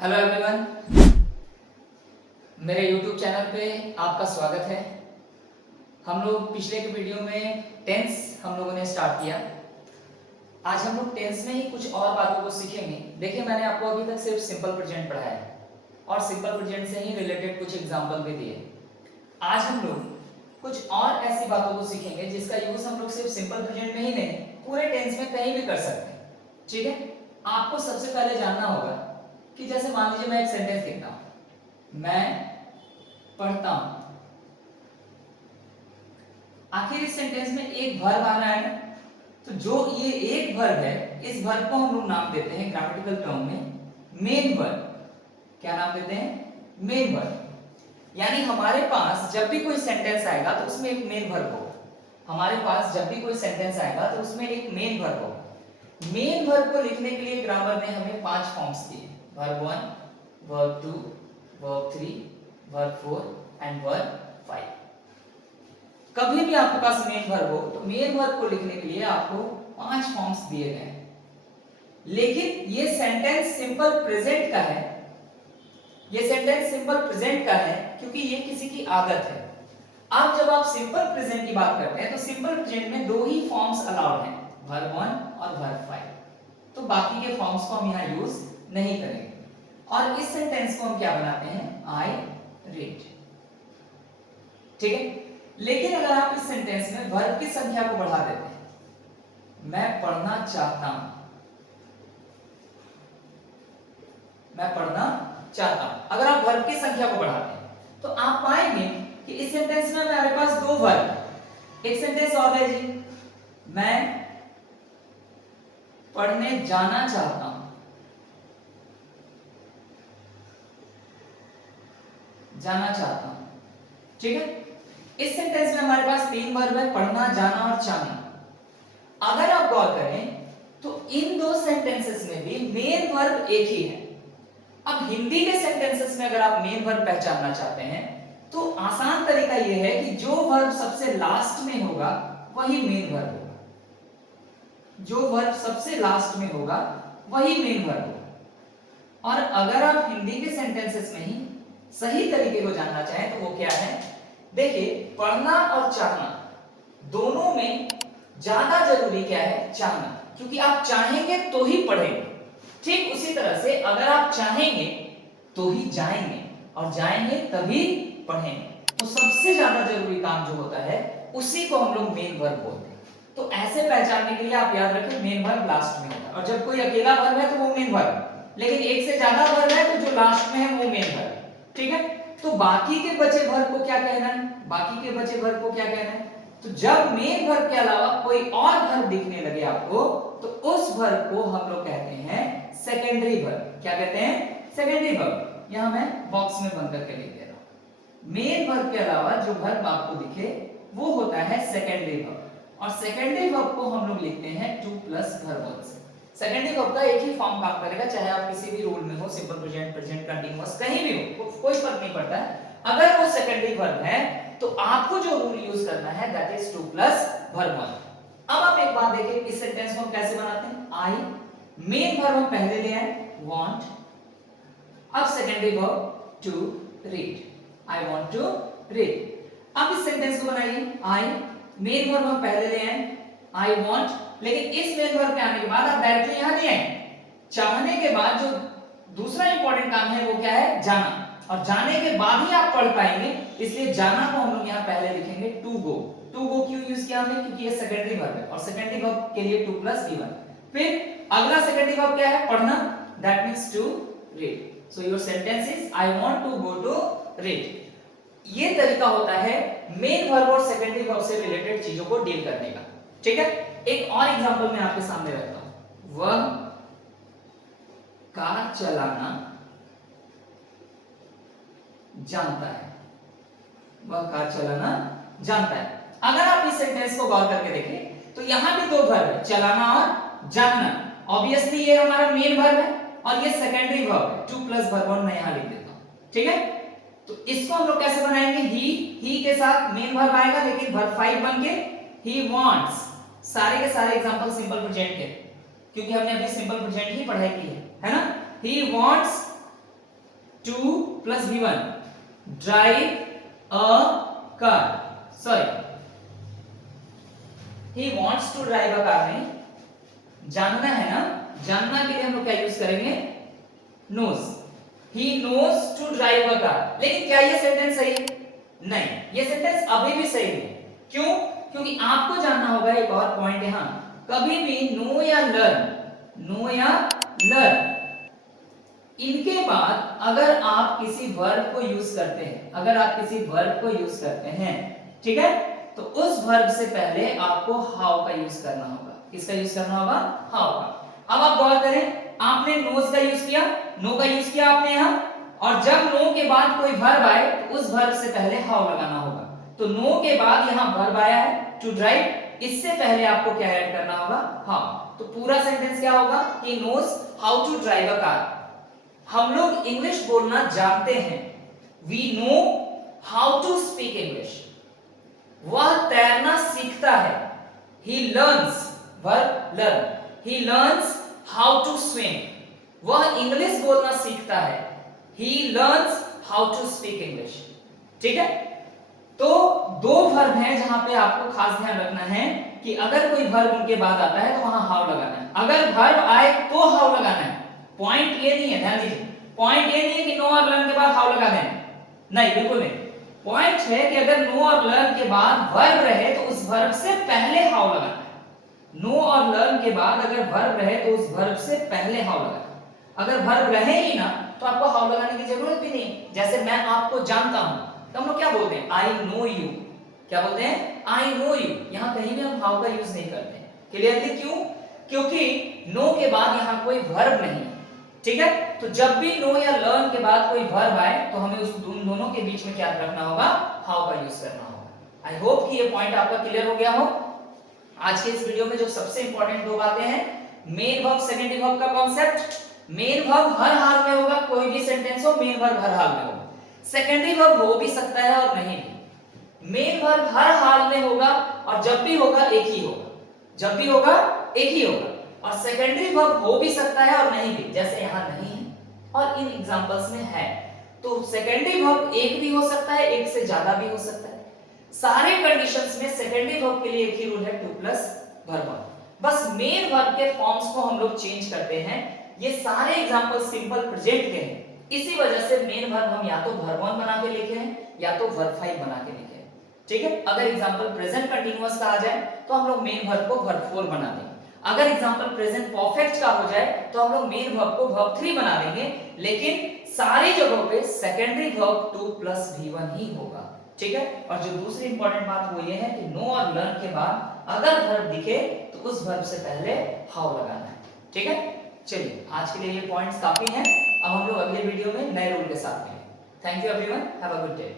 Hello everyone, मेरे YouTube channel पे आपका स्वागत है। हम लोग पिछले के वीडियो में टेंस हम लोगों ने स्टार्ट किया। आज हम लोग टेंस में ही कुछ और बातों को सीखेंगे। देखिए, मैंने आपको अभी तक सिर्फ सिंपल प्रेजेंट पढ़ाया है और सिंपल प्रेजेंट से ही रिलेटेड कुछ एग्जाम्पल भी दिए। आज हम लोग कुछ और ऐसी बातों को सीखेंगे जिसका यूज हम लोग सिर्फ सिंपल प्रेजेंट में ही नहीं, पूरे टेंस में कहीं भी कर सकते हैं। ठीक है, आपको सबसे पहले जानना होगा कि जैसे मान लीजिए मैं एक सेंटेंस लिखता हूं, मैं पढ़ता हूं। आखिर इस सेंटेंस में एक वर्ब आ रहा है ना, तो जो ये एक वर्ब है, इस वर्ब को हम लोग नाम देते हैं ग्रामेटिकल टर्म में मेन वर्ब। क्या नाम देते हैं? Main verb. यानी हमारे पास जब भी कोई सेंटेंस आएगा तो उसमें एक मेन वर्ब होगा। हमारे पास जब भी कोई सेंटेंस आएगा तो उसमें एक मेन वर्ब होगा। मेन वर्ब को लिखने के लिए ग्रामर ने हमें 5 फॉर्म्स दिए: verb 1, verb 2, verb 3, verb 4 and verb 5। कभी भी आपके पास मेन वर्ब हो तो मेन वर्ब को लिखने के लिए आपको 5 फॉर्म्स दिए गए हैं। लेकिन ये सेंटेंस सिंपल प्रेजेंट का है। ये सेंटेंस सिंपल प्रेजेंट का है क्योंकि ये किसी की आदत है। अब जब आप सिंपल प्रेजेंट की बात करते हैं तो सिंपल प्रेजेंट में 2 ही फॉर्म्स अलाउड हैं, verb 1 और verb 5। तो बाकी के फॉर्म्स को हम यहां यूज नहीं करेंगे। और इस सेंटेंस को हम क्या बनाते हैं? I read. ठीक है, लेकिन अगर आप इस सेंटेंस में वर्ब की संख्या को बढ़ा देते हैं, मैं पढ़ना चाहता हूं, मैं पढ़ना चाहता हूं, अगर आप वर्ब की संख्या को बढ़ाते हैं तो आप पाएंगे कि इस सेंटेंस में हमारे पास 2 वर्ब। एक सेंटेंस और है जी, मैं पढ़ने जाना चाहता हूं, जाना चाहता हूं। ठीक है, इस सेंटेंस में हमारे पास 3 वर्ब है, पढ़ना, जाना और चाहना। अगर आप गौर करें तो इन 2 सेंटेंसेस में भी मेन वर्ब एक ही है। अब हिंदी के सेंटेंसेस में अगर आप मेन वर्ब पहचानना चाहते हैं तो आसान तरीका यह है कि जो वर्ब सबसे लास्ट में होगा वही मेन वर्ब होगा। जो वर्ब सबसे लास्ट में होगा वही मेन वर्ब होगा। और अगर आप हिंदी के सेंटेंसेस में ही सही तरीके को जानना चाहें तो वो क्या है? देखिए, पढ़ना और चाहना दोनों में ज्यादा जरूरी क्या है? चाहना, क्योंकि आप चाहेंगे तो ही पढ़ेंगे। ठीक उसी तरह से अगर आप चाहेंगे तो ही जाएंगे और जाएंगे तभी पढ़ेंगे। तो सबसे ज्यादा जरूरी काम जो होता है उसी को हम लोग मेन वर्ब बोलते हैं। तो ऐसे पहचानने के लिए आप याद रखें मेन वर्ब लास्ट में होता है। और जब कोई अकेला वर्ब है तो वो मेन वर्ब, लेकिन एक से ज्यादा वर्ब है तो जो लास्ट में है वो मेन वर्ब। ठीक है, तो बाकी के बचे वर्ब को क्या कहना है? बाकी के बचे वर्ब को क्या कहना है? तो जब मेन वर्ब के अलावा कोई और वर्ब दिखने लगे आपको तो उस वर्ब को हम लोग कहते हैं सेकेंडरी वर्ब। क्या कहते हैं? Secondary verb. यहां मैं बॉक्स में बंद करके लिख दे रहा हूं। मेन वर्ब के अलावा जो वर्ब आपको दिखे वो होता है सेकेंडरी वर्ब। और सेकेंडरी वर्ब को हम लोग लिखते हैं 2 प्लस वर्ब 1 से। सेकेंडरी वर्ब का एक ही फॉर्म काम करेगा, चाहे आप किसी भी रोल में हो, सिंपल प्रेजेंट, प्रेजेंट कंटीन्यूअस, कहीं भी हो, कोई फर्क नहीं पड़ता है। अगर वो सेकेंडरी वर्ब है तो आपको जो रूल यूज करना है दैट इज 2 प्लस वर्ब 1। अब आप एक बात देखिए, इस सेंटेंस को हम कैसे बनाते हैं? आई, मेन वर्ब हम पहले ले आए want, अब secondary verb to read, I want to read. अब इस सेंटेंस को बनाइए, आई, मेन वर्ब हम पहले ले आए आई वांट, लेकिन इस मेन वर्ब पे आने के बाद आप डायरेक्टली यहां नहीं आए। चाहने के बाद जो दूसरा इंपॉर्टेंट काम है वो क्या है? जाना। और जाने के बाद ही आप पढ़ पाएंगे, इसलिए जाना को हम लोग यहां पहले लिखेंगे टू गो। टू गो क्यों यूज किया हमने? क्योंकि ये सेकेंडरी वर्ब है और सेकेंडरी वर्ब के लिए 2 प्लस v1। फिर अगला सेकेंडरी वर्ब क्या है? पढ़ना, that means to read. So your sentence is I want to go to read. ये तरीका होता है मेन वर्ब और सेकेंडरी वर्ब से रिलेटेड चीजों को डील करने का। ठीक है, एक और एग्जांपल मैं आपके सामने रखता हूं। वह कार चलाना जानता है। वह कार चलाना जानता है। अगर आप इस सेंटेंस को गौर करके देखें तो यहां भी 2 वर्ब है, चलाना और जानना। ऑब्वियसली ये हमारा मेन वर्ब है और ये सेकेंडरी वर्ब है। 2 प्लस वर्ब 1 मैं यहां लिख देता हूं। ठीक है, तो इसको हम लोग कैसे बनाएंगे? ही के साथ मेन वर्ब आएगा, लेकिन वर्ब 5 बन के ही वांट्स। सारे के सारे एग्जांपल सिंपल प्रेजेंट के, क्योंकि हमने अभी सिंपल प्रेजेंट ही पढ़ाई की है ना। He wants to plus V1 drive a car, sorry he wants to drive a car, नहीं जानना है ना, जानना के लिए हम लोग क्या यूज करेंगे, knows, he knows to drive a car. लेकिन क्या ये सेंटेंस सही है, नहीं, ये सेंटेंस अभी भी सही नहीं। क्यों, क्योंकि आपको जानना होगा एक और पॉइंट यहां, कभी भी नो या लर्न, नो या लर्न इनके बाद अगर आप किसी वर्ब को यूज करते हैं, अगर आप किसी वर्ब को यूज करते हैं, ठीक है, तो उस वर्ब से पहले आपको हाउ का यूज करना होगा। किसका यूज करना होगा, हाउ का। अब आप गौर करें, आपने नोज का यूज किया, नो का यूज किया आपने यहां, और जब नो के बाद कोई वर्ब आए तो उस वर्ब से पहले हाउ लगाना होगा। तो नो के बाद यहां वर्ब आया है टू ड्राइव, इससे पहले आपको क्या ऐड करना होगा, हाउ। तो पूरा सेंटेंस क्या होगा, he knows how to drive a car. हम लोग इंग्लिश बोलना जानते हैं, we know how to speak English. वह तैरना सीखता है, he learns, verb learn, he learns how to swim. वह इंग्लिश बोलना सीखता है, he learns how to speak English. ठीक है, तो दो वर्ब हैं जहां पे आपको खास ध्यान रखना है कि अगर कोई वर्ब उनके बाद आता है तो वहां हाउ लगाना है, अगर वर्ब आए तो हाउ लगाना है। पॉइंट ये नहीं है, ध्यान दीजिए, पॉइंट ये नहीं है कि नो और लर्न के बाद हाउ लगा दें, नहीं, बिल्कुल नहीं। पॉइंट है कि अगर नो और लर्न के बाद वर्ब रहे तो उस वर्ब से पहले हाउ लगाना है। नो और लर्न के बाद अगर वर्ब रहे तो उस वर्ब से पहले हाउ लगाना है। अगर वर्ब रहे ही ना तो आपको हाउ लगाने की जरूरत भी नहीं। जैसे मैं आपको जानता हूं तो हम लोग क्या बोलते हैं, आई नो यू, क्या बोलते हैं, आई नो यू। यहां कहीं भी हम हाउ का यूज नहीं करते। क्लियरली क्यों, क्योंकि नो के बाद यहां कोई वर्ब नहीं, ठीक है। तो जब भी नो या लर्न के बाद कोई वर्ब आए तो हमें उस दोनों के बीच में क्या रखना होगा, हाउ का यूज करना होगा। आई होप कि ये पॉइंट आपका क्लियर हो गया हो। आज के इस वीडियो में जो सबसे इंपॉर्टेंट दो बातें हैं, मेन वर्ब सेकेंडरी वर्ब का कॉन्सेप्ट। मेन वर्ब हर हाल में होगा, कोई भी सेंटेंस हो मेन वर्ब हर हाल में होगा। सेकेंडरी वर्ब हो भी सकता है और नहीं भी। मेन वर्ब हर हाल में होगा और जब भी होगा एक ही होगा, जब भी होगा एक ही होगा। और सेकेंडरी वर्ब हो भी सकता है और नहीं भी, जैसे यहां नहीं है और इन एग्जांपल्स में है। तो सेकेंडरी वर्ब एक भी हो सकता है, एक से ज्यादा भी हो सकता है। सारे कंडीशंस में सेकेंडरी वर्ब के लिए एक ही रूल है, 2 प्लस वर्ब 1। बस मेन वर्ब के फॉर्म्स को हम लोग चेंज करते हैं। ये सारे एग्जांपल सिंपल प्रेजेंट के हैं, इसी वजह से मेन वर्ब हम या तो वर्ब 1 बना के लिखे हैं या तो वर्ब 5 बना के लिखे हैं। ठीक है, अगर एग्जांपल प्रेजेंट कंटीन्यूअस का आ जाए तो हम लोग मेन वर्ब को वर्ब 4 बना देंगे। अगर एग्जांपल प्रेजेंट परफेक्ट का हो जाए तो हम लोग मेन वर्ब को वर्ब 3 बना देंगे। लेकिन सारी जगहों पे सेकेंडरी वर्ब 2 प्लस V1 ही होगा। ठीक है, और जो दूसरी इंपॉर्टेंट बात वो ये है कि नो और लर्न के बाद अगर वर्ब दिखे तो उस वर्ब से पहले हाउ लगाना है। ठीक है, चलिए आज के लिए ये पॉइंट्स काफी हैं। अब हम लोग अगले वीडियो में नए रूल के साथ मिलेंगे। Thank you everyone, have a good day.